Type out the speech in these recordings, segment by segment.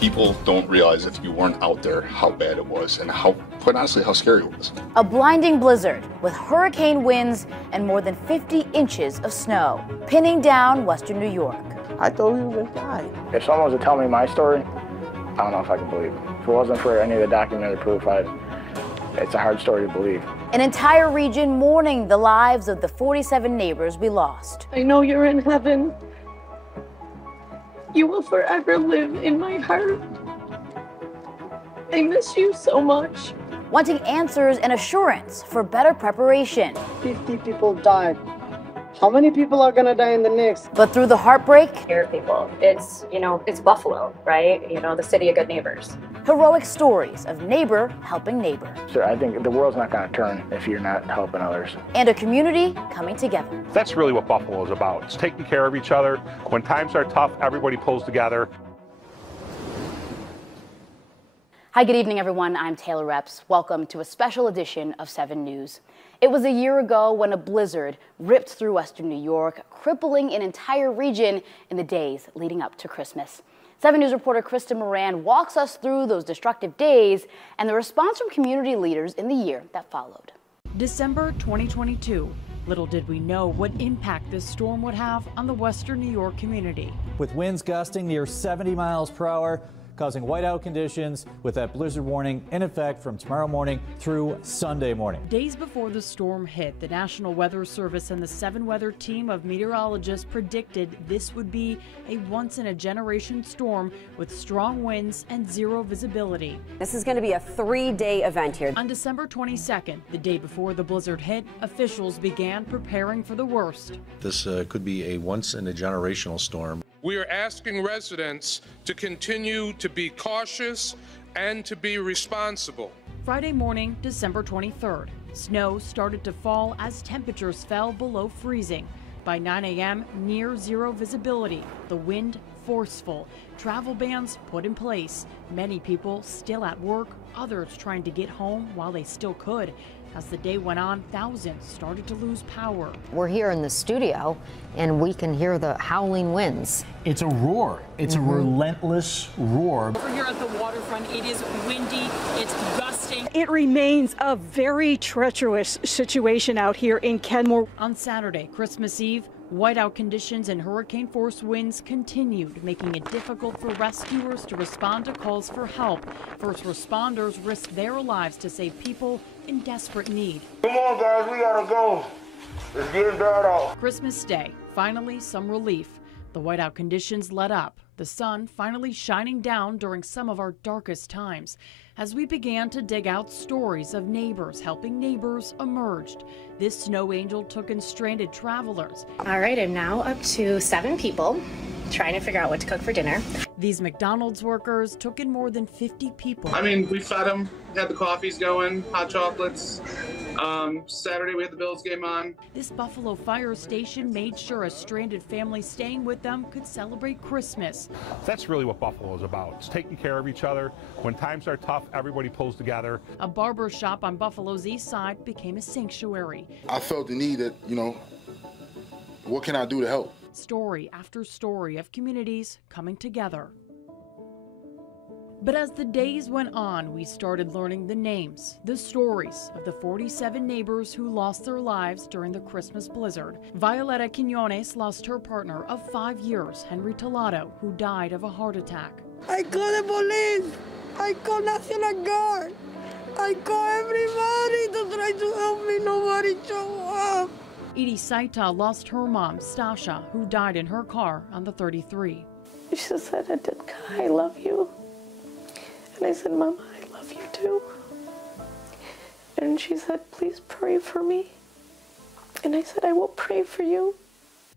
People don't realize if you weren't out there how bad it was and quite honestly, how scary it was. A blinding blizzard with hurricane winds and more than 50 inches of snow, pinning down western New York. I thought we were gonna die. If someone was to tell me my story, I don't know if I could believe it. If it wasn't for any of the documented proof, it's a hard story to believe. An entire region mourning the lives of the 47 neighbors we lost. I know you're in heaven. You will forever live in my heart. I miss you so much. Wanting answers and assurance for better preparation. 50 people died. How many people are gonna die in the next? But through the heartbreak, Here, people, it's Buffalo, right? The city of good neighbors. heroic stories of neighbor helping neighbor. So I think the world's not gonna turn if you're not helping others. And a community coming together. That's really what Buffalo is about. It's taking care of each other. When times are tough, everybody pulls together. Hi, good evening, everyone. I'm Taylor Reps. Welcome to a special edition of 7 News. It was a year ago when a blizzard ripped through western New York, crippling an entire region in the days leading up to Christmas. 7 News reporter Krista Moran walks us through those destructive days and the response from community leaders in the year that followed. December 2022. Little did we know what impact this storm would have on the western New York community. With winds gusting near 70 miles per hour, causing whiteout conditions with that blizzard warning in effect from tomorrow morning through Sunday morning. Days before the storm hit, the National Weather Service and the 7 Weather team of meteorologists predicted this would be a once-in-a-generation storm with strong winds and zero visibility. This is going to be a 3-day event here. On December 22nd, the day before the blizzard hit, officials began preparing for the worst. This could be a once-in-a-generational storm. We are asking residents to continue to be cautious and to be responsible. Friday morning, December 23rd, snow started to fall as temperatures fell below freezing. By 9 a.m., near zero visibility, the wind forceful, travel bans put in place, many people still at work, others trying to get home while they still could. As the day went on, thousands started to lose power. We're here in the studio and we can hear the howling winds. It's a roar. It's a relentless roar. Over here at the waterfront, it is windy, it's gusting. It remains a very treacherous situation out here in Kenmore. On Saturday, Christmas Eve, whiteout conditions and hurricane-force winds continued, making it difficult for rescuers to respond to calls for help. First responders risked their lives to save people in desperate need. Come on, guys, we gotta go. It's getting bad out. Christmas Day, finally some relief. The whiteout conditions let up, the sun finally shining down during some of our darkest times. As we began to dig out stories of neighbors helping neighbors emerged. This snow angel took in stranded travelers. All right, I'm now up to 7 people trying to figure out what to cook for dinner. These McDonald's workers took in more than 50 people. I mean, we fed them, had the coffees going, hot chocolates. Saturday we had the Bills game on. This Buffalo fire station made sure a stranded family staying with them could celebrate Christmas. That's really what Buffalo is about. It's taking care of each other. When times are tough, everybody pulls together. A barber shop on Buffalo's east side became a sanctuary. I felt the need that, what can I do to help? Story after story of communities coming together. But as the days went on, we started learning the names, the stories of the 47 neighbors who lost their lives during the Christmas blizzard. Violeta Quiñones lost her partner of 5 years, Henry Tolado, who died of a heart attack. I call the police. I call National Guard. I call everybody to try to help me. Nobody show up. Edie Saita lost her mom, Stasha, who died in her car on the 33. She said, I love you. And I said, Mama, I love you too. And she said, please pray for me. And I said, I will pray for you.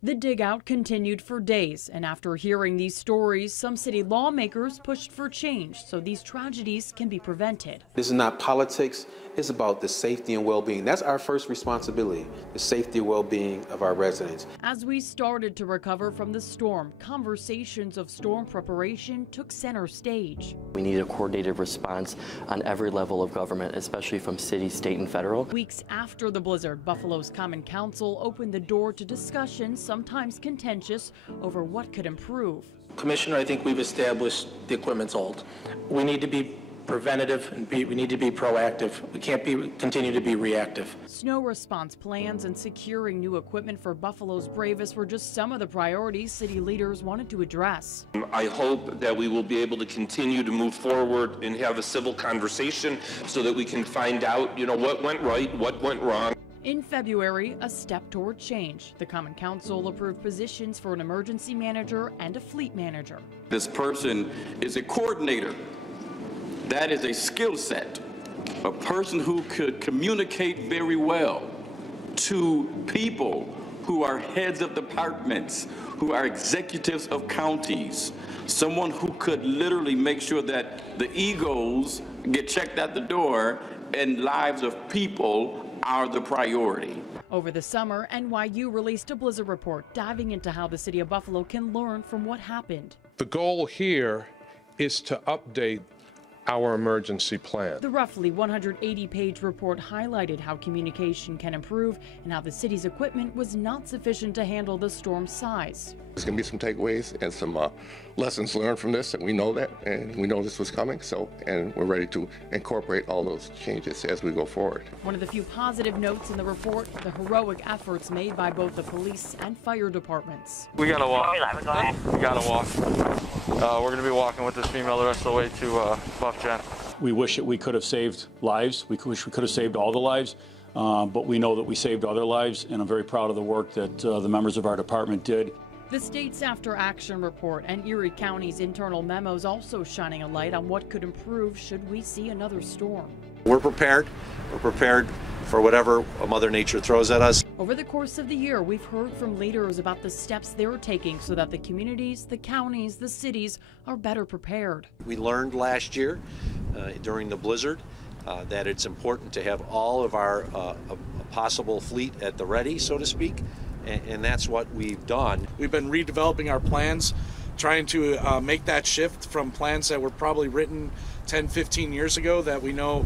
The dig out continued for days, and after hearing these stories, some city lawmakers pushed for change so these tragedies can be prevented. This is not politics, it's about the safety and well-being. That's our first responsibility, the safety and well-being of our residents. As we started to recover from the storm, conversations of storm preparation took center stage. We need a coordinated response on every level of government, especially from city, state, and federal. Weeks after the blizzard, Buffalo's Common Council opened the door to discussions sometimes contentious over what could improve. Commissioner, I think we've established the equipment's old. We need to be preventative and we need to be proactive. We can't continue to be reactive. Snow response plans and securing new equipment for Buffalo's bravest were just some of the priorities city leaders wanted to address. I hope that we will be able to continue to move forward and have a civil conversation so that we can find out, what went right, what went wrong. In February, a step toward change. The Common Council approved positions for an emergency manager and a fleet manager. This person is a coordinator. That is a skill set. A person who could communicate very well to people who are heads of departments, who are executives of counties. Someone who could literally make sure that the egos get checked at the door and lives of people are the priority. Over the summer, NYU released a blizzard report diving into how the city of Buffalo can learn from what happened. The goal here is to update our emergency plan. The roughly 180-page report highlighted how communication can improve and how the city's equipment was not sufficient to handle the storm's size. There's going to be some takeaways and some lessons learned from this, and we know that, and we know this was coming, and we're ready to incorporate all those changes as we go forward. One of the few positive notes in the report, the heroic efforts made by both the police and fire departments. We gotta walk. We gotta walk. We're gonna be walking with this female the rest of the way to Buff Gen. We wish that we could have saved lives. We wish we could have saved all the lives, but we know that we saved other lives, and I'm very proud of the work that the members of our department did. The state's After Action report and Erie County's internal memos also shining a light on what could improve should we see another storm. We're prepared. We're prepared for whatever Mother Nature throws at us. Over the course of the year, we've heard from leaders about the steps they're taking so that the communities, the counties, the cities are better prepared. We learned last year during the blizzard that it's important to have all of our possible fleet at the ready, so to speak. And that's what we've done. We've been redeveloping our plans, trying to make that shift from plans that were probably written 10, 15 years ago that we know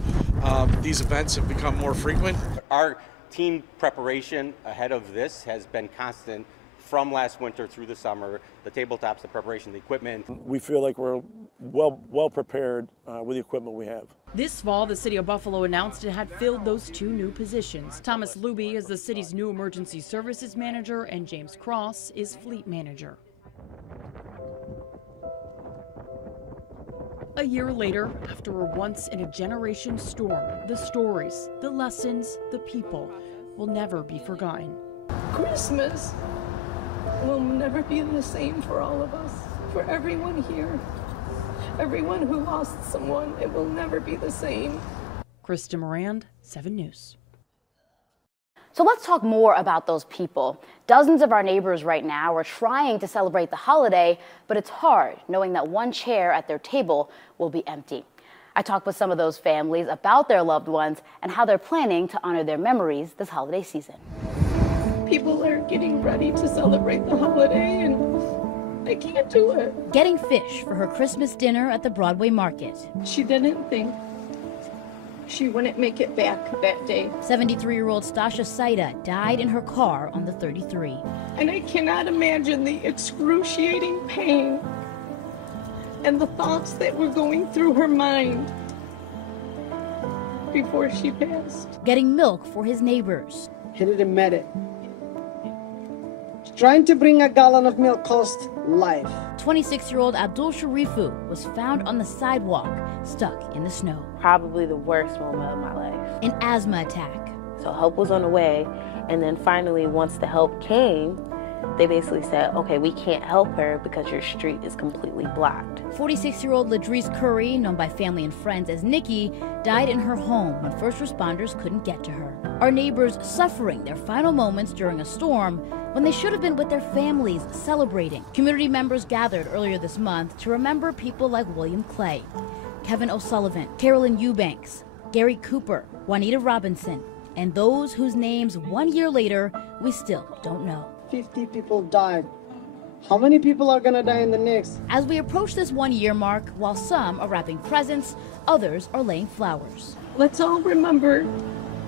these events have become more frequent. Our team preparation ahead of this has been constant from last winter through the summer, the tabletops, the preparation, the equipment. We feel like we're well prepared with the equipment we have. This fall, the city of Buffalo announced it had filled those 2 new positions. Thomas Luby is the city's new emergency services manager, and James Cross is fleet manager. A year later, after a once-in-a-generation storm, the stories, the lessons, the people will never be forgotten. Christmas will never be the same for all of us, for everyone here. Everyone who lost someone, it will never be the same. Krista Morand, 7 News. So let's talk more about those people. Dozens of our neighbors right now are trying to celebrate the holiday, but it's hard knowing that one chair at their table will be empty. I talked with some of those families about their loved ones and how they're planning to honor their memories this holiday season. People are getting ready to celebrate the holiday and I can't do it. Getting fish for her Christmas dinner at the Broadway market. She didn't think she wouldn't make it back that day. 73-year-old Stasha Saida died in her car on the 33. And I cannot imagine the excruciating pain and the thoughts that were going through her mind before she passed. Getting milk for his neighbors. He didn't admit it. Trying to bring a gallon of milk cost life. 26-year-old Abdul Sharifu was found on the sidewalk, stuck in the snow. Probably the worst moment of my life. An asthma attack. So help was on the way, and then finally, once the help came, they basically said, okay, we can't help her because your street is completely blocked. 46-year-old Ladrice Curry, known by family and friends as Nikki, died in her home when first responders couldn't get to her. Our neighbors suffering their final moments during a storm when they should have been with their families celebrating. Community members gathered earlier this month to remember people like William Clay, Kevin O'Sullivan, Carolyn Eubanks, Gary Cooper, Juanita Robinson, and those whose names 1 year later we still don't know. 50 people died. How many people are gonna die in the next? As we approach this 1 year mark, while some are wrapping presents, others are laying flowers. Let's all remember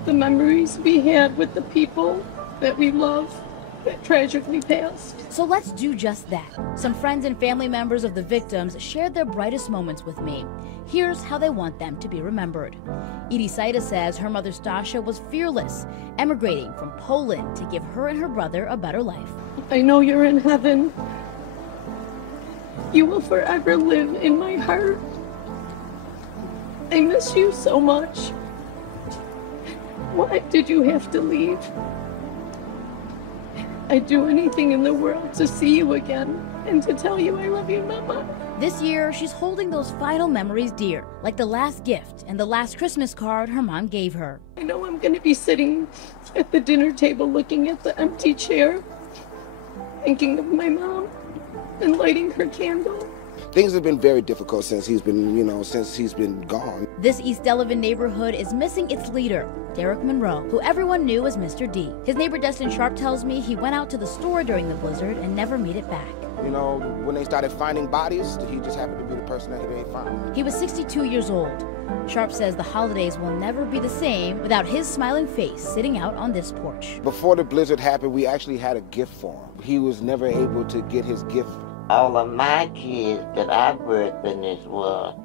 the memories we had with the people that we love that tragically passed. So let's do just that. Some friends and family members of the victims shared their brightest moments with me. Here's how they want them to be remembered. Edie Saida says her mother Stasha was fearless, emigrating from Poland to give her and her brother a better life. I know you're in heaven. You will forever live in my heart. I miss you so much. Why did you have to leave? I'd do anything in the world to see you again and to tell you I love you, Mama. This year, she's holding those final memories dear, like the last gift and the last Christmas card her mom gave her. I know I'm going to be sitting at the dinner table looking at the empty chair, thinking of my mom and lighting her candle. Things have been very difficult since he's been gone. This East Delavan neighborhood is missing its leader, Derek Monroe, who everyone knew as Mr. D. His neighbor Destin Sharp tells me he went out to the store during the blizzard and never made it back. You know, when they started finding bodies, he just happened to be the person that they found. He was 62 years old. Sharp says the holidays will never be the same without his smiling face sitting out on this porch. Before the blizzard happened, we actually had a gift for him. He was never able to get his gift. All of my kids that I birthed in this world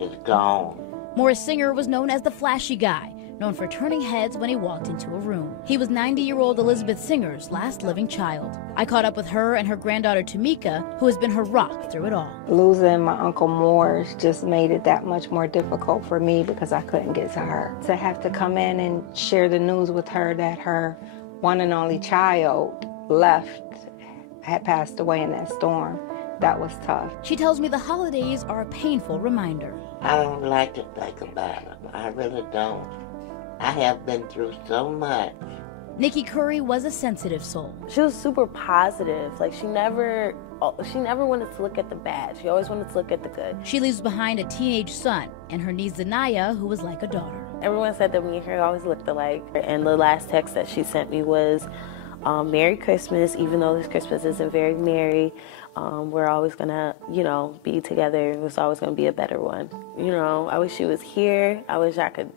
is gone. Morris Singer was known as the flashy guy, known for turning heads when he walked into a room. He was 90-year-old Elizabeth Singer's last living child. I caught up with her and her granddaughter Tamika, who has been her rock through it all. Losing my Uncle Morris just made it that much more difficult for me because I couldn't get to her. To have to come in and share the news with her that her one and only child had passed away in that storm, that was tough. She tells me the holidays are a painful reminder. I don't like to think about them. I really don't. I have been through so much. Nikki Curry was a sensitive soul. She was super positive. Like she never wanted to look at the bad. She always wanted to look at the good. She leaves behind a teenage son and her niece Zanaya, who was like a daughter. Everyone said that me and her always looked alike. And the last text that she sent me was, Merry Christmas, even though this Christmas isn't very merry. We're always gonna, be together. It was always gonna be a better one. I wish she was here. I wish I could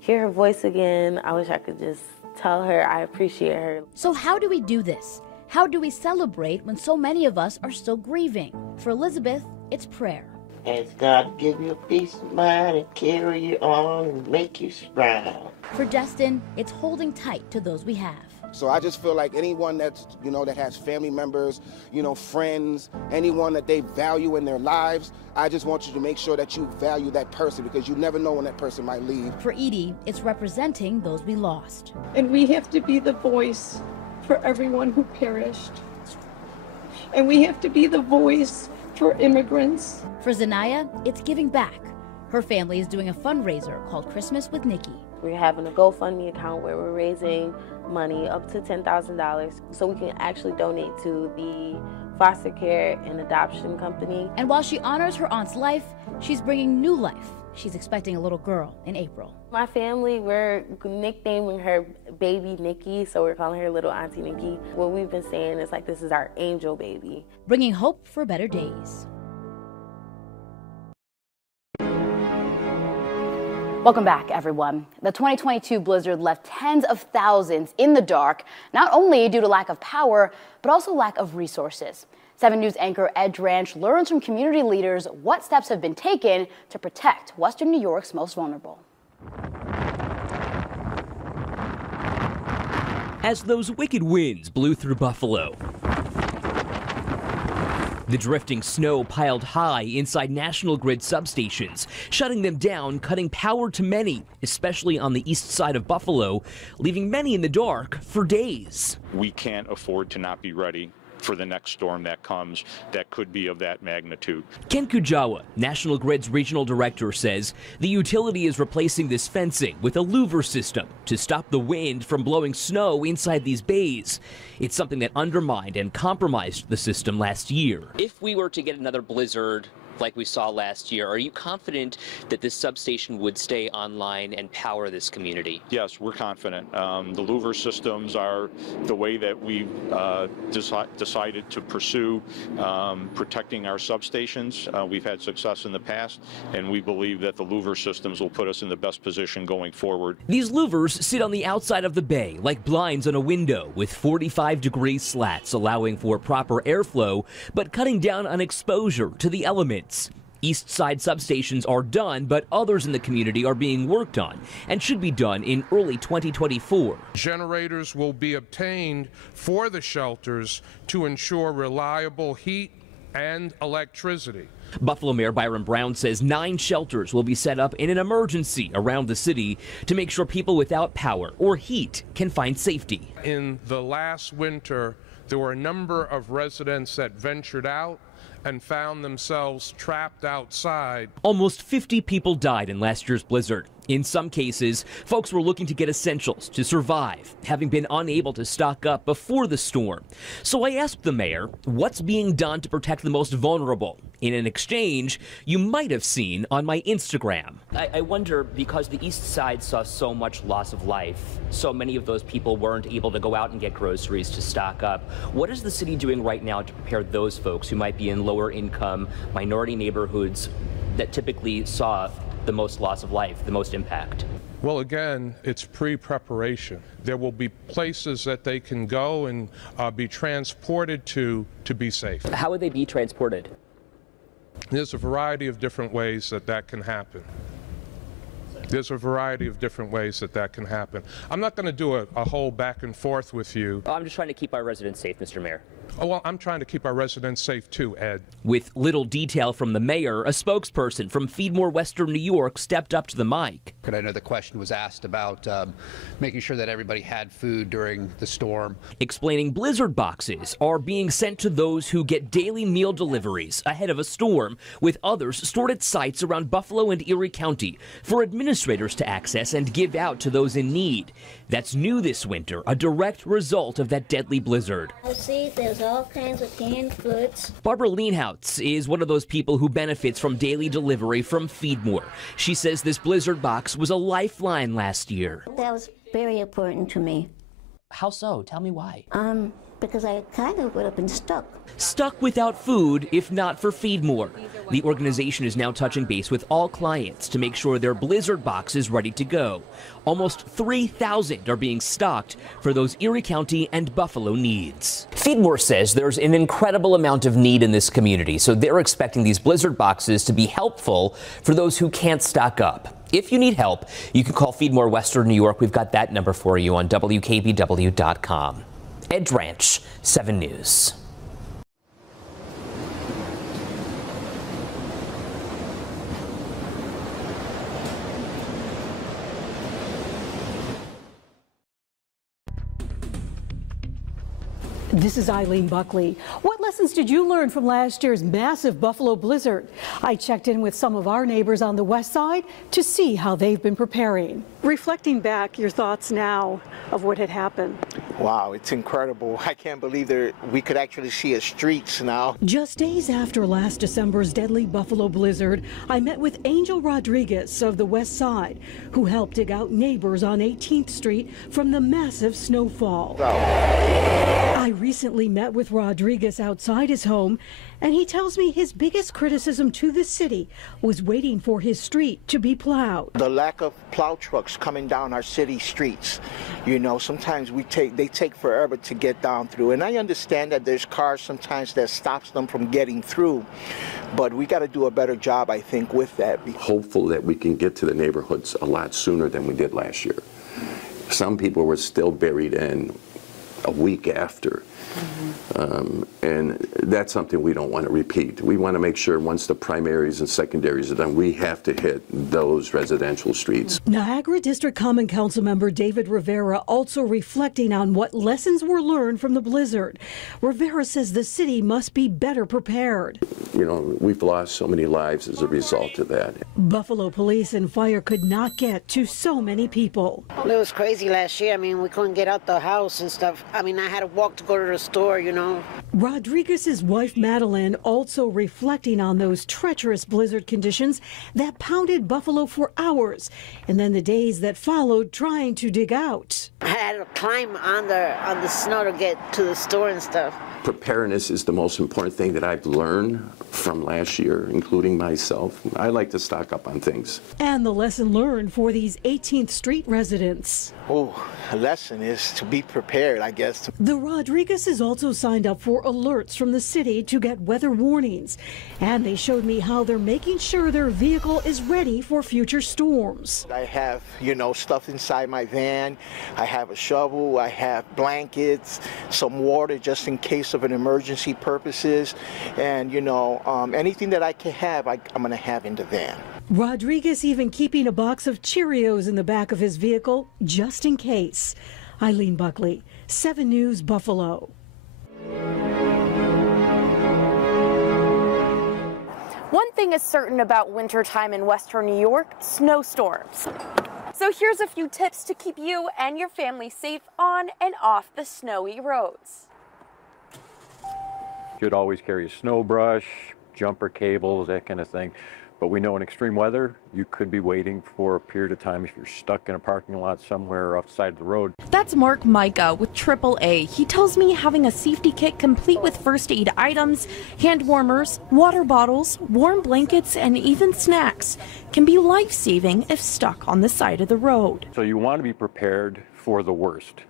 hear her voice again. I wish I could just tell her I appreciate her. So how do we do this? How do we celebrate when so many of us are still grieving? For Elizabeth, it's prayer. Ask God to give you a peace of mind and carry you on and make you strong. For Destin, it's holding tight to those we have. So I just feel like anyone that's, that has family members, friends, anyone that they value in their lives, I just want you to make sure that you value that person because you never know when that person might leave. For Edie, it's representing those we lost. And we have to be the voice for everyone who perished. And we have to be the voice for immigrants. For Zanaya, it's giving back. Her family is doing a fundraiser called Christmas with Nikki. We're having a GoFundMe account where we're raising money up to $10,000 so we can actually donate to the foster care and adoption company. And while she honors her aunt's life, she's bringing new life. She's expecting a little girl in April. My family, we're nicknaming her baby Nikki, so we're calling her little Auntie Nikki. What we've been saying is like, this is our angel baby. Bringing hope for better days. Welcome back, everyone. The 2022 blizzard left tens of thousands in the dark, not only due to lack of power, but also lack of resources. 7 News anchor Ed Dranch learns from community leaders what steps have been taken to protect Western New York's most vulnerable. As those wicked winds blew through Buffalo, the drifting snow piled high inside National Grid substations, shutting them down, cutting power to many, especially on the east side of Buffalo, leaving many in the dark for days. We can't afford to not be ready for the next storm that comes that could be of that magnitude. Ken Kujawa, National Grid's regional director, says the utility is replacing this fencing with a louver system to stop the wind from blowing snow inside these bays. It's something that undermined and compromised the system last year. If we were to get another blizzard like we saw last year, are you confident that this substation would stay online and power this community? Yes, we're confident. The louver systems are the way that we decided to pursue protecting our substations. We've had success in the past, and we believe that the louver systems will put us in the best position going forward. These louvers sit on the outside of the bay like blinds on a window with 45-degree slats, allowing for proper airflow but cutting down on exposure to the elements. East Side substations are done, but others in the community are being worked on and should be done in early 2024. Generators will be obtained for the shelters to ensure reliable heat and electricity. Buffalo Mayor Byron Brown says 9 shelters will be set up in an emergency around the city to make sure people without power or heat can find safety. In the last winter, there were a number of residents that ventured out and found themselves trapped outside. Almost 50 people died in last year's blizzard. In some cases, folks were looking to get essentials to survive, having been unable to stock up before the storm. So I asked the mayor what's being done to protect the most vulnerable in an exchange you might have seen on my Instagram. I wonder, because the East Side saw so much loss of life, so many of those people weren't able to go out and get groceries to stock up. What is the city doing right now to prepare those folks who might be in lower income, minority neighborhoods that typically saw the most loss of life, the most impact? Well, again, it's pre-preparation. There will be places that they can go and be transported to be safe. How would they be transported? There's a variety of different ways that can happen. There's a variety of different ways that can happen. I'm not going to do a whole back and forth with you. I'm just trying to keep our residents safe, Mr. Mayor. Oh, well, I'm trying to keep our residents safe too, Ed. With little detail from the mayor, a spokesperson from Feed More Western New York stepped up to the mic. I know the question was asked about making sure that everybody had food during the storm. Explaining blizzard boxes are being sent to those who get daily meal deliveries ahead of a storm, with others stored at sites around Buffalo and Erie County for administrators to access and give out to those in need. That's new this winter, a direct result of that deadly blizzard. See, there's all kinds of canned goods. Barbara Leanhoutz is one of those people who benefits from daily delivery from Feed More. She says this blizzard box was a lifeline last year. That was very important to me. How so? Tell me why. Because I kind of would have been stuck. Stuck without food if not for Feed More. The organization is now touching base with all clients to make sure their blizzard box is ready to go. Almost 3,000 are being stocked for those Erie County and Buffalo needs. Feed More says there's an incredible amount of need in this community, so they're expecting these blizzard boxes to be helpful for those who can't stock up. If you need help, you can call Feed More Western New York. We've got that number for you on WKBW.com. Ed Dranch, 7 News. This is Eileen Buckley. What lessons did you learn from last year's massive Buffalo blizzard? I checked in with some of our neighbors on the west side to see how they've been preparing. Reflecting back, your thoughts now of what had happened. Wow, it's incredible. I can't believe we could actually see the streets now. Just days after last December's deadly Buffalo blizzard, I met with Angel Rodriguez of the west side, who helped dig out neighbors on 18th Street from the massive snowfall. I recently met with Rodriguez outside his home, and he tells me his biggest criticism to the city was waiting for his street to be plowed. The lack of plow trucks coming down our city streets. You know, sometimes they take forever to get down through, and I understand that there's cars sometimes that stops them from getting through, but we got to do a better job, I think, with that. Hopeful that we can get to the neighborhoods a lot sooner than we did last year. Some people were still buried in a week after. And that's something we don't want to repeat. We want to make sure once the primaries and secondaries are done, we have to hit those residential streets. Niagara District Common Council member David Rivera also reflecting on what lessons were learned from the blizzard. Rivera says the city must be better prepared. You know, we've lost so many lives as a result of that. Buffalo police and fire could not get to so many people. It was crazy last year. I mean, we couldn't get out the house and stuff. I mean, I had to walk to go to the store, you know. Rodriguez's wife, Madeline, also reflecting on those treacherous blizzard conditions that pounded Buffalo for hours, and then the days that followed trying to dig out. I had to climb on the snow to get to the store and stuff. Preparedness is the most important thing that I've learned from last year, including myself. I like to stock up on things. And the lesson learned for these 18th Street residents. Oh, a lesson is to be prepared, I guess. The Rodriguezes also signed up for alerts from the city to get weather warnings. And they showed me how they're making sure their vehicle is ready for future storms. I have, stuff inside my van. I have a shovel. I have blankets, some water just in case of an emergency purposes. And, anything that I can have, I'm going to have in the van. Rodriguez even keeping a box of Cheerios in the back of his vehicle just in case. Eileen Buckley, 7 News, Buffalo. One thing is certain about wintertime in western New York: snowstorms. So here's a few tips to keep you and your family safe on and off the snowy roads. Should always carry a snow brush, jumper cables, that kind of thing. But we know in extreme weather, you could be waiting for a period of time if you're stuck in a parking lot somewhere off the side of the road. That's Mark Micah with AAA. He tells me having a safety kit complete with first aid items, hand warmers, water bottles, warm blankets, and even snacks can be life-saving if stuck on the side of the road. So you want to be prepared for the worst.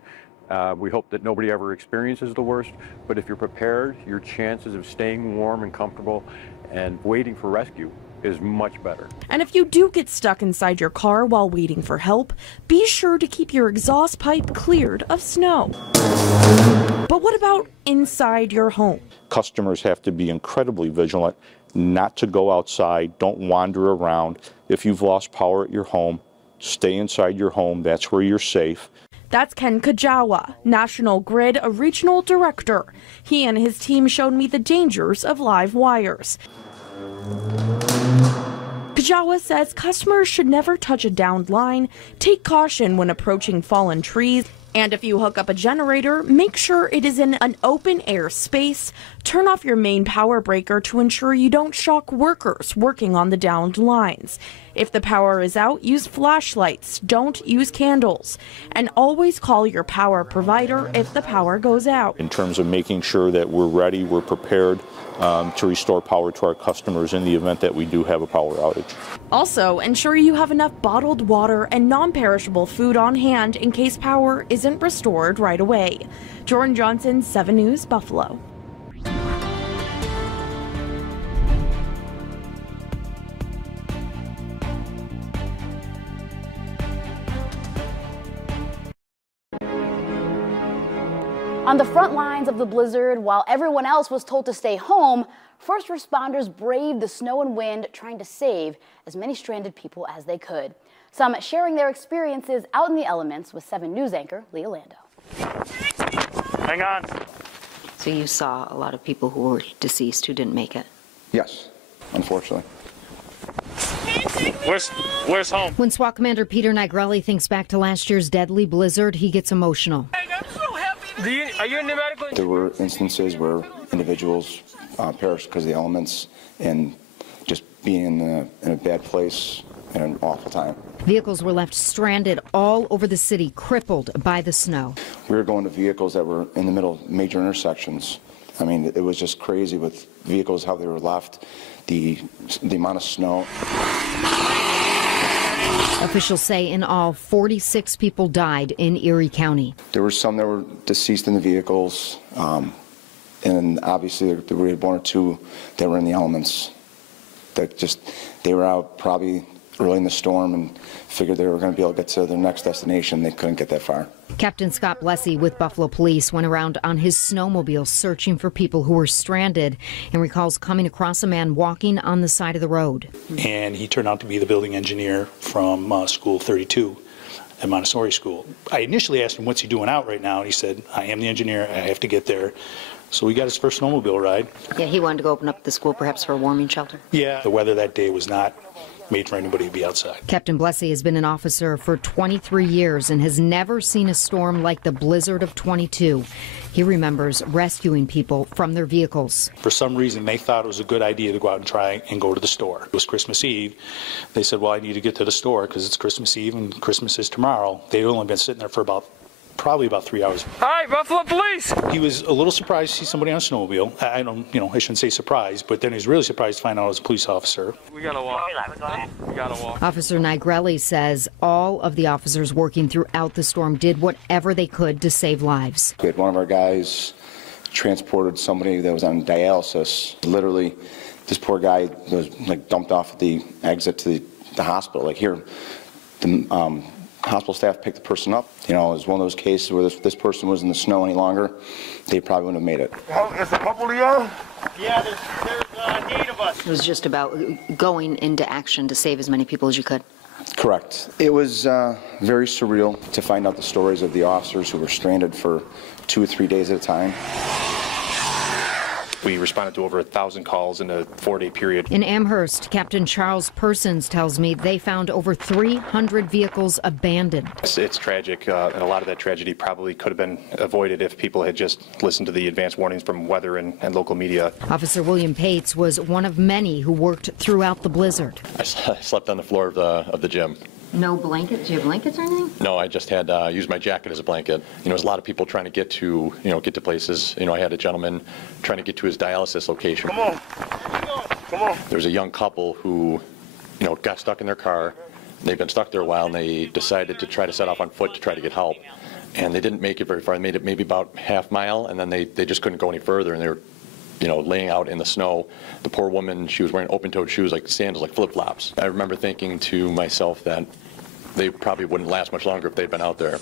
We hope that nobody ever experiences the worst, but if you're prepared, your chances of staying warm and comfortable and waiting for rescue is much better. And if you do get stuck inside your car while waiting for help, be sure to keep your exhaust pipe cleared of snow. But what about inside your home? Customers have to be incredibly vigilant, not to go outside, don't wander around. If you've lost power at your home, stay inside your home. That's where you're safe. That's Ken Kajawa, National Grid Regional Director. He and his team showed me the dangers of live wires. Kajawa says customers should never touch a downed line, take caution when approaching fallen trees, and if you hook up a generator, make sure it is in an open air space. Turn off your main power breaker to ensure you don't shock workers working on the downed lines. If the power is out, use flashlights, don't use candles, and always call your power provider if the power goes out. In terms of making sure that we're ready, we're prepared to restore power to our customers in the event that we do have a power outage. Also, ensure you have enough bottled water and non-perishable food on hand in case power isn't restored right away. Jordan Johnson, 7 News, Buffalo. On the front lines of the blizzard, while everyone else was told to stay home, first responders braved the snow and wind, trying to save as many stranded people as they could. Some sharing their experiences out in the elements with 7 News anchor Leah Lando. Hang on. So you saw a lot of people who were deceased who didn't make it? Yes, unfortunately. Where's home? When SWAT Commander Peter Nigrelli thinks back to last year's deadly blizzard, he gets emotional. Are you in the medical? There were instances where individuals perished because of the elements and just being in a bad place at an awful time. Vehicles were left stranded all over the city, crippled by the snow. We were going to vehicles that were in the middle of major intersections. I mean, it was just crazy with vehicles, how they were left, the amount of snow. Officials say in all, 46 people died in Erie County. There were some that were deceased in the vehicles, and obviously there were 1 or 2 that were in the elements. They were out probably early in the storm and figured they were going to be able to get to their next destination. They couldn't get that far. Captain Scott Blessey with Buffalo Police went around on his snowmobile searching for people who were stranded and recalls coming across a man walking on the side of the road. And he turned out to be the building engineer from School 32 at Montessori School. I initially asked him, what's he doing out right now? And he said, I am the engineer, I have to get there. So he got his first snowmobile ride. Yeah, he wanted to go open up the school perhaps for a warming shelter. Yeah, the weather that day was not made for anybody to be outside. Captain Blessy has been an officer for 23 years and has never seen a storm like the blizzard of 22. He remembers rescuing people from their vehicles. For some reason, they thought it was a good idea to go out and try and go to the store. It was Christmas Eve. They said, well, I need to get to the store because it's Christmas Eve and Christmas is tomorrow. They'd only been sitting there for probably about 3 hours. Hi, Buffalo Police! He was a little surprised to see somebody on a snowmobile. I shouldn't say surprised, but then he was really surprised to find out it was a police officer. We gotta walk. We gotta walk. Officer Nigrelli says all of the officers working throughout the storm did whatever they could to save lives. We had one of our guys transported somebody that was on dialysis. Literally, this poor guy was like dumped off at the exit to the hospital. Like here, the hospital staff picked the person up. You know, it was one of those cases where this person was in the snow any longer, they probably wouldn't have made it. Is a couple of y'all? Yeah, there's 8 of us. It was just about going into action to save as many people as you could. Correct. It was very surreal to find out the stories of the officers who were stranded for 2 or 3 days at a time. We responded to over 1,000 calls in a 4-day period. In Amherst, Captain Charles Persons tells me they found over 300 vehicles abandoned. It's tragic, and a lot of that tragedy probably could have been avoided if people had just listened to the advance warnings from weather and local media. Officer William Pates was one of many who worked throughout the blizzard. I slept on the floor of the gym. No blankets? Do you have blankets or anything? No, I just had used my jacket as a blanket. There's a lot of people trying to get to places. I had a gentleman trying to get to his dialysis location. Come on. Come on. There was a young couple who, got stuck in their car. They've been stuck there a while, and they decided to try to set off on foot to try to get help. And they didn't make it very far. They made it maybe about half mile, and then they just couldn't go any further, and they were laying out in the snow. The poor woman, she was wearing open-toed shoes, like sandals, like flip-flops. I remember thinking to myself that they probably wouldn't last much longer if they'd been out there,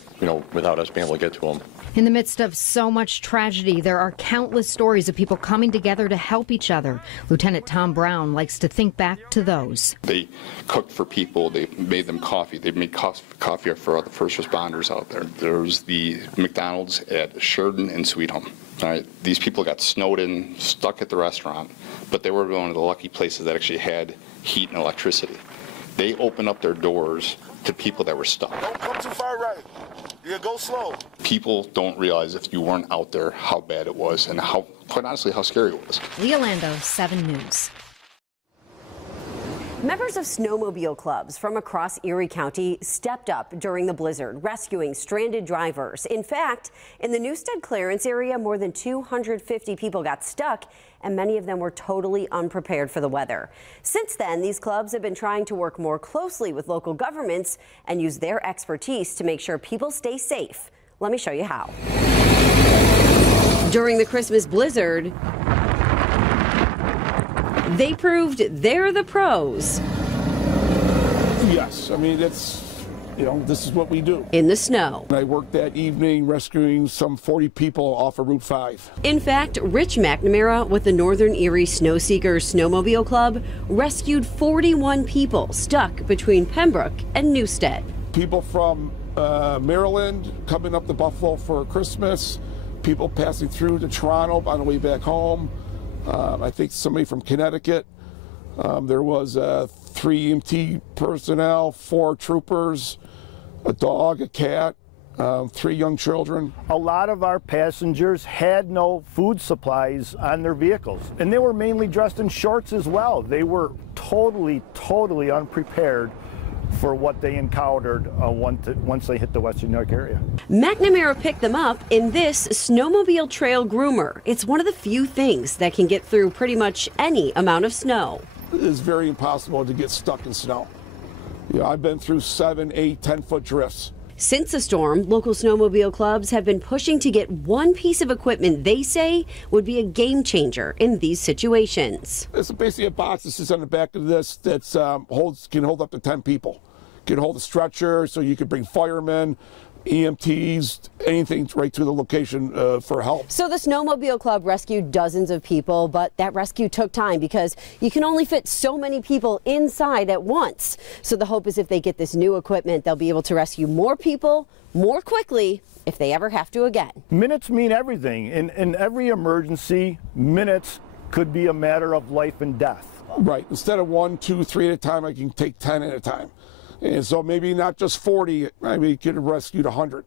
without us being able to get to them. In the midst of so much tragedy, there are countless stories of people coming together to help each other. Lieutenant Tom Brown likes to think back to those. They cooked for people. They made them coffee. They made coffee for all the first responders out there. There was the McDonald's at Sheridan and Sweet Home. All right, these people got snowed in, stuck at the restaurant, but they were one of the lucky places that actually had heat and electricity. They opened up their doors to people that were stuck. Don't come too far right. Yeah, go slow. People don't realize if you weren't out there how bad it was and quite honestly, how scary it was. Leah Lando, 7 News. Members of Snowmobile Clubs from across Erie County stepped up during the blizzard, rescuing stranded drivers. In fact, in the Newstead Clarence area, more than 250 people got stuck, and many of them were totally unprepared for the weather. Since then, these clubs have been trying to work more closely with local governments and use their expertise to make sure people stay safe. Let me show you how. During the Christmas blizzard, they proved they're the pros. Yes, I mean, this is what we do. In the snow. I worked that evening rescuing some 40 people off of Route 5. In fact, Rich McNamara with the Northern Erie Snow Seekers Snowmobile Club rescued 41 people stuck between Pembroke and Newstead. People from Maryland coming up to Buffalo for Christmas, people passing through to Toronto on the way back home. I think somebody from Connecticut. There was 3 EMT personnel, 4 troopers, a dog, a cat, 3 young children. A lot of our passengers had no food supplies on their vehicles, and they were mainly dressed in shorts as well. They were totally unprepared for what they encountered once they hit the Western New York area. McNamara picked them up in this snowmobile trail groomer. It's one of the few things that can get through pretty much any amount of snow. It is very impossible to get stuck in snow. I've been through 7, 8, 10-foot drifts. Since the storm, local snowmobile clubs have been pushing to get one piece of equipment they say would be a game changer in these situations. It's basically a box that sits on the back of this that can hold up to 10 people. Can hold a stretcher, so you could bring firemen, EMTs, anything right to the location for help. So the Snowmobile Club rescued dozens of people, but that rescue took time because you can only fit so many people inside at once. So the hope is if they get this new equipment, they'll be able to rescue more people more quickly if they ever have to again. Minutes mean everything. In every emergency, minutes could be a matter of life and death. Right. Instead of 1, 2, 3 at a time, I can take 10 at a time. And so maybe not just 40, maybe you could have rescued 100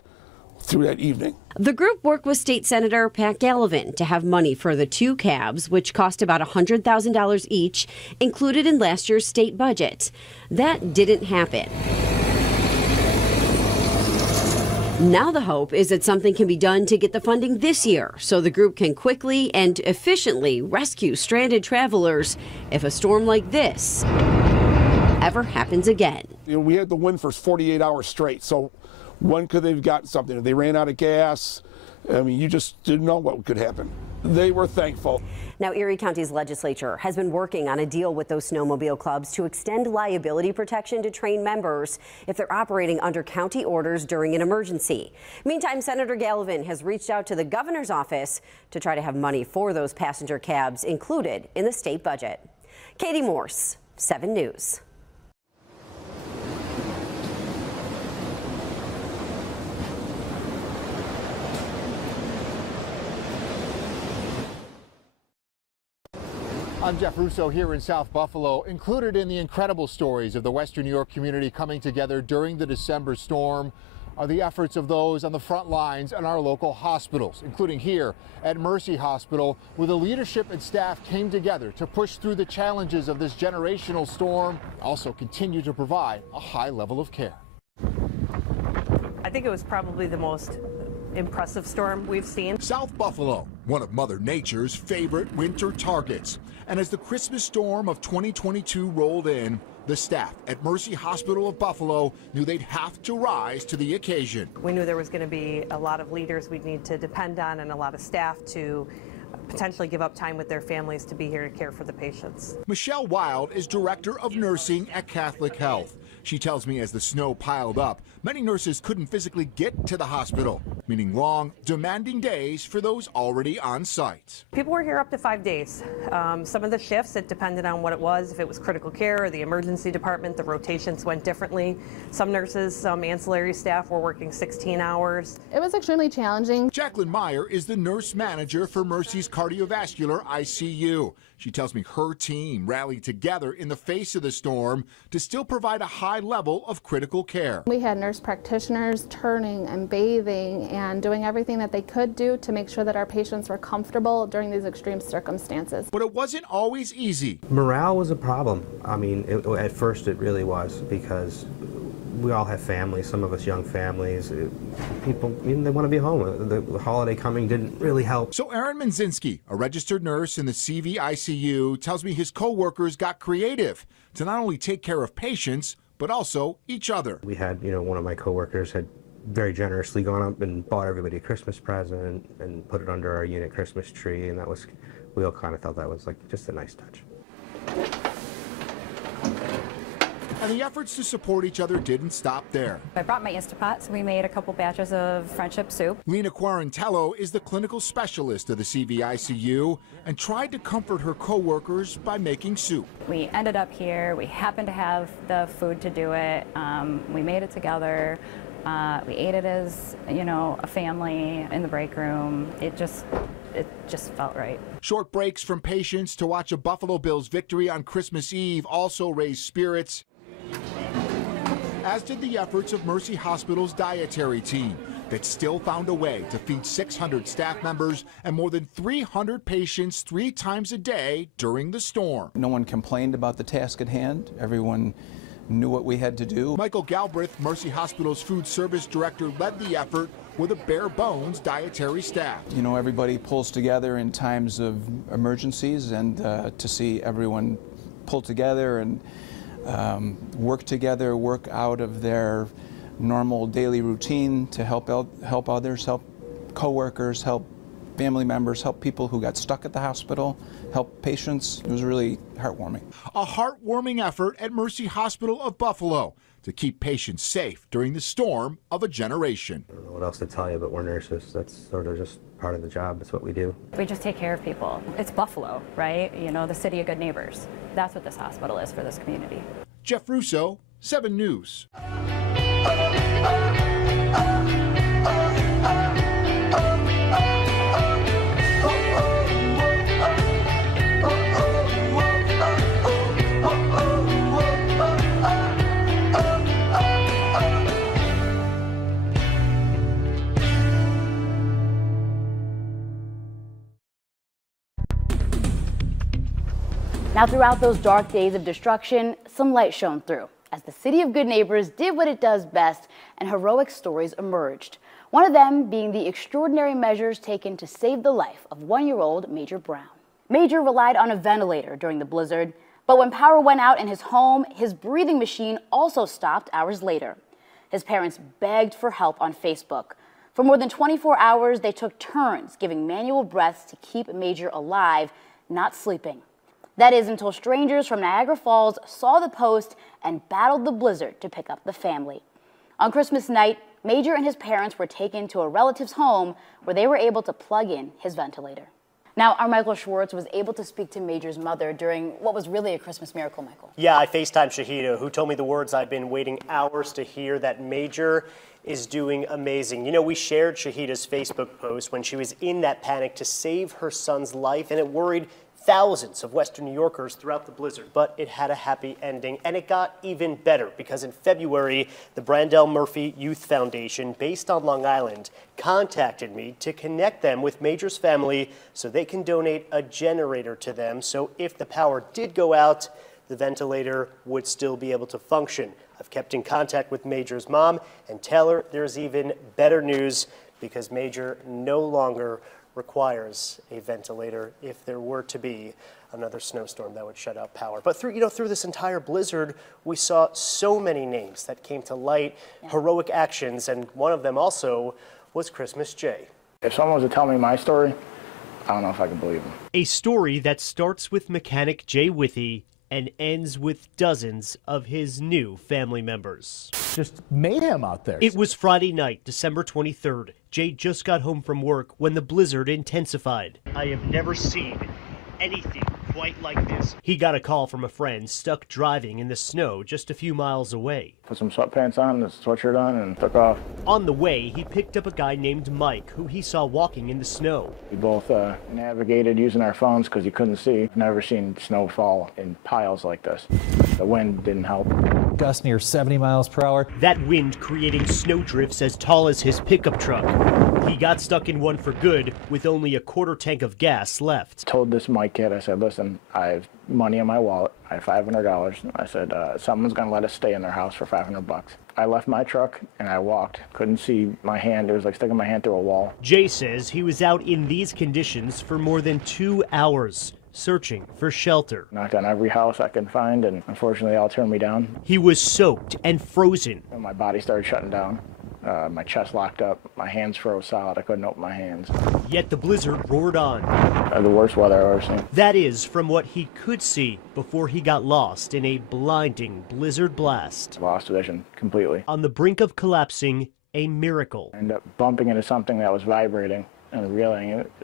through that evening. The group worked with State Senator Pat Gallivan to have money for the 2 cabs, which cost about $100,000 each, included in last year's state budget. That didn't happen. Now the hope is that something can be done to get the funding this year so the group can quickly and efficiently rescue stranded travelers if a storm like this ever happens again. You know, we had the wind for 48 hours straight, so when could they have gotten something? If they ran out of gas, I mean, you just didn't know what could happen. They were thankful. Now, Erie County's legislature has been working on a deal with those snowmobile clubs to extend liability protection to train members if they're operating under county orders during an emergency. Meantime, Senator Gallivan has reached out to the governor's office to try to have money for those passenger cabs included in the state budget. Katie Morse, 7 News. I'm Jeff Russo here in South Buffalo. Included in the incredible stories of the Western New York community coming together during the December storm are the efforts of those on the front lines in our local hospitals, including here at Mercy Hospital, where the leadership and staff came together to push through the challenges of this generational storm, also continue to provide a high level of care. I think it was probably the most impressive storm we've seen. South Buffalo, one of Mother Nature's favorite winter targets. And as the Christmas storm of 2022 rolled in, the staff at Mercy Hospital of Buffalo knew they'd have to rise to the occasion. We knew there was going to be a lot of leaders we'd need to depend on and a lot of staff to potentially give up time with their families to be here to care for the patients. Michelle Wild is director of nursing at Catholic Health. She tells me as the snow piled up, many nurses couldn't physically get to the hospital, meaning long, demanding days for those already on site. People were here up to 5 days. Some of the shifts, it depended on what it was. If it was critical care or the emergency department, the rotations went differently. Some nurses, some ancillary staff were working 16 hours. It was extremely challenging. Jacqueline Meyer is the nurse manager for Mercy's cardiovascular ICU. She tells me her team rallied together in the face of the storm to still provide a high level of critical care. We had nurse practitioners turning and bathing and doing everything that they could do to make sure that our patients were comfortable during these extreme circumstances. But it wasn't always easy. Morale was a problem. I mean, at first it really was, because we all have families, some of us young families. People, they want to be home. The holiday coming didn't really help. So Aaron Manzinski, a registered nurse in the CV ICU, tells me his co-workers got creative to not only take care of patients, but also each other. We had, one of my co-workers had very generously gone up and bought everybody a Christmas present and put it under our unit Christmas tree, and we all kind of felt that was like just a nice touch. And the efforts to support each other didn't stop there. I brought my Instapot, so we made a couple batches of friendship soup. Lena Quarantello is the clinical specialist of the CVICU and tried to comfort her co-workers by making soup. We ended up here. We happened to have the food to do it. We made it together. We ate it as, a family in the break room. It just felt right. Short breaks from patients to watch a Buffalo Bills victory on Christmas Eve also raised spirits, as did the efforts of Mercy Hospital's dietary team that still found a way to feed 600 staff members and more than 300 patients 3 times a day during the storm. No one complained about the task at hand. Everyone knew what we had to do. Michael Galbraith, Mercy Hospital's food service director, led the effort with a bare bones dietary staff. Everybody pulls together in times of emergencies, and to see everyone pull together and work together, work out of their normal daily routine to help others, help coworkers, help family members, help people who got stuck at the hospital, help patients. It was really heartwarming. A heartwarming effort at Mercy Hospital of Buffalo to keep patients safe during the storm of a generation. I don't know what else to tell you, but we're nurses. That's sort of just part of the job. That's what we do. We just take care of people. It's Buffalo, right? The city of good neighbors. That's what this hospital is for this community. Jeff Russo, 7 News. Now, throughout those dark days of destruction, some light shone through as the City of Good Neighbors did what it does best and heroic stories emerged. One of them being the extraordinary measures taken to save the life of 1-year-old Major Brown. Major relied on a ventilator during the blizzard, but when power went out in his home, his breathing machine also stopped hours later. His parents begged for help on Facebook. For more than 24 hours, they took turns giving manual breaths to keep Major alive, not sleeping. That is until strangers from Niagara Falls saw the post and battled the blizzard to pick up the family. On Christmas night, Major and his parents were taken to a relative's home where they were able to plug in his ventilator. Now, our Michael Schwartz was able to speak to Major's mother during what was really a Christmas miracle, Michael. Yeah, I FaceTimed Shahida, who told me the words I've been waiting hours to hear, that Major is doing amazing. You know, we shared Shahida's Facebook post when she was in that panic to save her son's life, and it worried thousands of Western New Yorkers throughout the blizzard. But it had a happy ending, and it got even better because in February, the Brandell Murphy Youth Foundation, based on Long Island, contacted me to connect them with Major's family so they can donate a generator to them. So if the power did go out, the ventilator would still be able to function. I've kept in contact with Major's mom and tell her there's even better news because Major no longer requires a ventilator if there were to be another snowstorm that would shut out power. But through this entire blizzard, we saw so many names that came to light, heroic actions, and one of them also was Christmas Jay. If someone was to tell me my story, I don't know if I could believe them. A story that starts with mechanic Jay Withy and ends with dozens of his new family members. Just mayhem out there. It was Friday night, December 23rd. Jay just got home from work when the blizzard intensified. I have never seen anything quite like this. He got a call from a friend stuck driving in the snow just a few miles away. Put some sweatpants on, a sweatshirt on, and took off. On the way, he picked up a guy named Mike, who he saw walking in the snow. We both navigated using our phones because you couldn't see. I've never seen snow fall in piles like this. The wind didn't help. Gusts near 70 miles per hour. That wind creating snow drifts as tall as his pickup truck. He got stuck in one for good with only a quarter tank of gas left. Told this Mike kid, I said, listen, I have money in my wallet. I have $500. I said, someone's going to let us stay in their house for $500. I left my truck and I walked. Couldn't see my hand. It was like sticking my hand through a wall. Jay says he was out in these conditions for more than 2 hours, searching for shelter. Knocked on every house I could find, and unfortunately, they all turned me down. He was soaked and frozen. And my body started shutting down. My chest locked up. My hands froze solid. I couldn't open my hands. Yet the blizzard roared on. The worst weather I've ever seen. That is from what he could see before he got lost in a blinding blizzard blast. Lost vision completely. On the brink of collapsing, a miracle. I ended up bumping into something that was vibrating and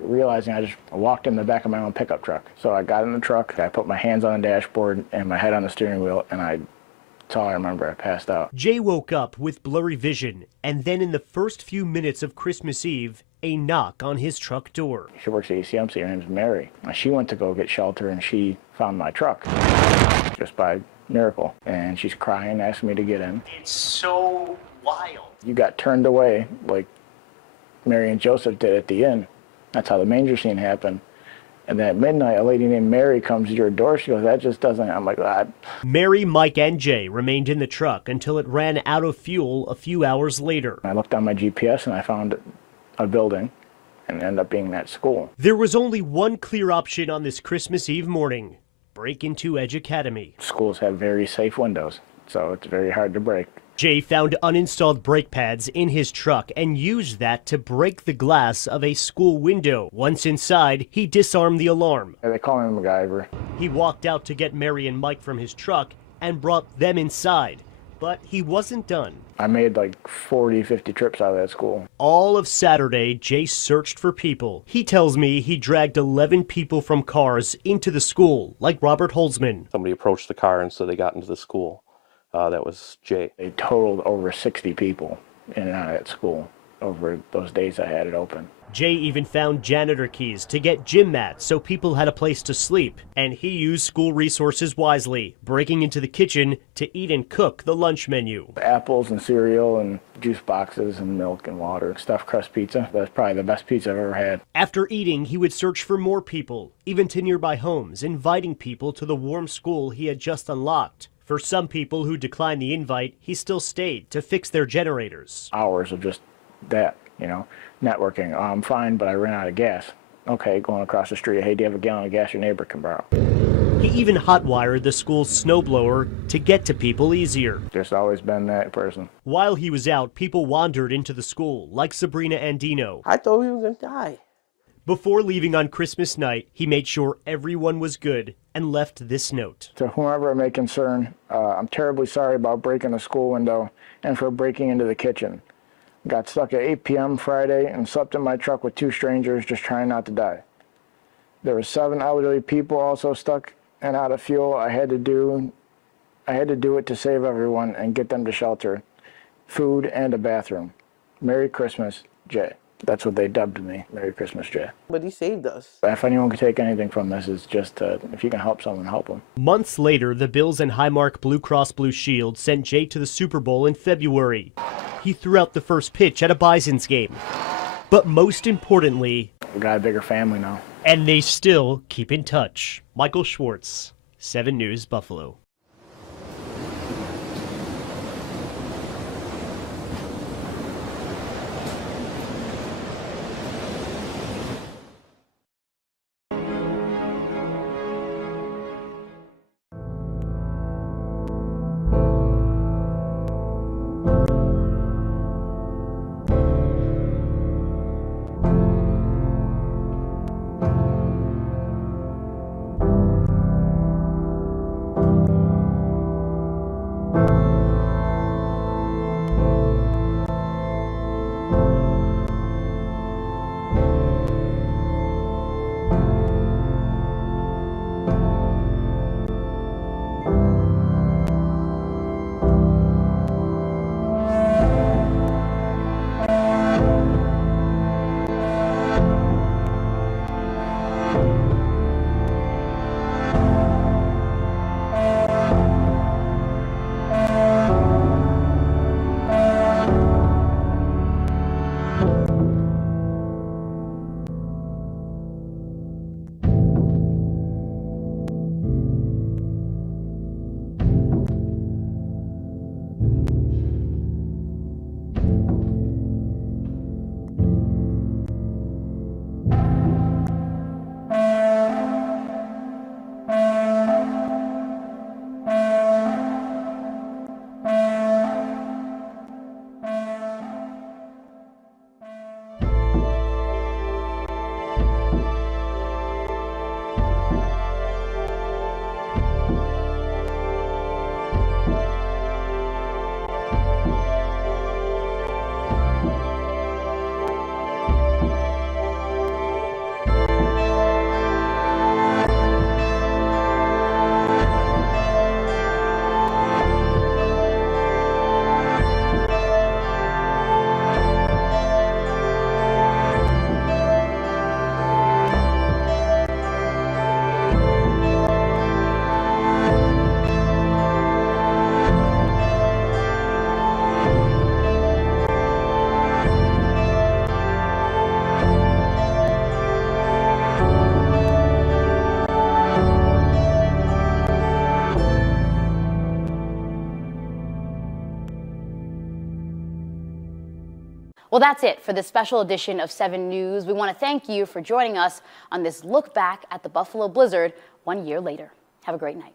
realizing I walked in the back of my own pickup truck. So I got in the truck, I put my hands on the dashboard and my head on the steering wheel, and that's all I remember. I passed out. Jay woke up with blurry vision, and then in the first few minutes of Christmas Eve, a knock on his truck door. She works at ECMC. Her name's Mary. She went to go get shelter, and she found my truck just by miracle. And she's crying, asking me to get in. It's so wild. You got turned away like Mary and Joseph did at the inn. That's how the manger scene happened. And then at midnight, a lady named Mary comes to your door. She goes, that just doesn't, I'm like, that. Mary, Mike, and Jay remained in the truck until it ran out of fuel a few hours later. I looked on my GPS and I found a building and it ended up being that school. There was only one clear option on this Christmas Eve morning: break into Edge Academy. Schools have very safe windows, so it's very hard to break. Jay found uninstalled brake pads in his truck and used that to break the glass of a school window. Once inside, he disarmed the alarm. They call me MacGyver. He walked out to get Mary and Mike from his truck and brought them inside. But he wasn't done. I made like 40, 50 trips out of that school. All of Saturday, Jay searched for people. He tells me he dragged 11 people from cars into the school, like Robert Holzman. Somebody approached the car and so they got into the school. That was Jay. They totaled over 60 people in and out of that school over those days I had it open. Jay even found janitor keys to get gym mats so people had a place to sleep. And he used school resources wisely, breaking into the kitchen to eat and cook the lunch menu. Apples and cereal and juice boxes and milk and water. Stuffed crust pizza. That's probably the best pizza I've ever had. After eating, he would search for more people, even to nearby homes, inviting people to the warm school he had just unlocked. For some people who declined the invite, he still stayed to fix their generators. Hours of just that, you know, networking. I'm fine, but I ran out of gas. Okay, going across the street. Hey, do you have a gallon of gas your neighbor can borrow? He even hotwired the school's snowblower to get to people easier. Just always been that person. While he was out, people wandered into the school, like Sabrina Andino. I thought we were going to die. Before leaving on Christmas night, he made sure everyone was good and left this note. To whomever it may concern, I'm terribly sorry about breaking the school window and for breaking into the kitchen. Got stuck at 8 p.m. Friday and slept in my truck with 2 strangers just trying not to die. There were 7 elderly people also stuck and out of fuel. I had to do it to save everyone and get them to shelter, food, and a bathroom. Merry Christmas, Jay. That's what they dubbed me, Merry Christmas, Jay. But he saved us. If anyone can take anything from this, it's just if you can help someone, help them. Months later, the Bills and Highmark Blue Cross Blue Shield sent Jay to the Super Bowl in February. He threw out the first pitch at a Bison's game. But most importantly, we got a bigger family now. And they still keep in touch. Michael Schwartz, 7 News, Buffalo. Well, that's it for this special edition of 7 News. We want to thank you for joining us on this look back at the Buffalo Blizzard 1 year later. Have a great night.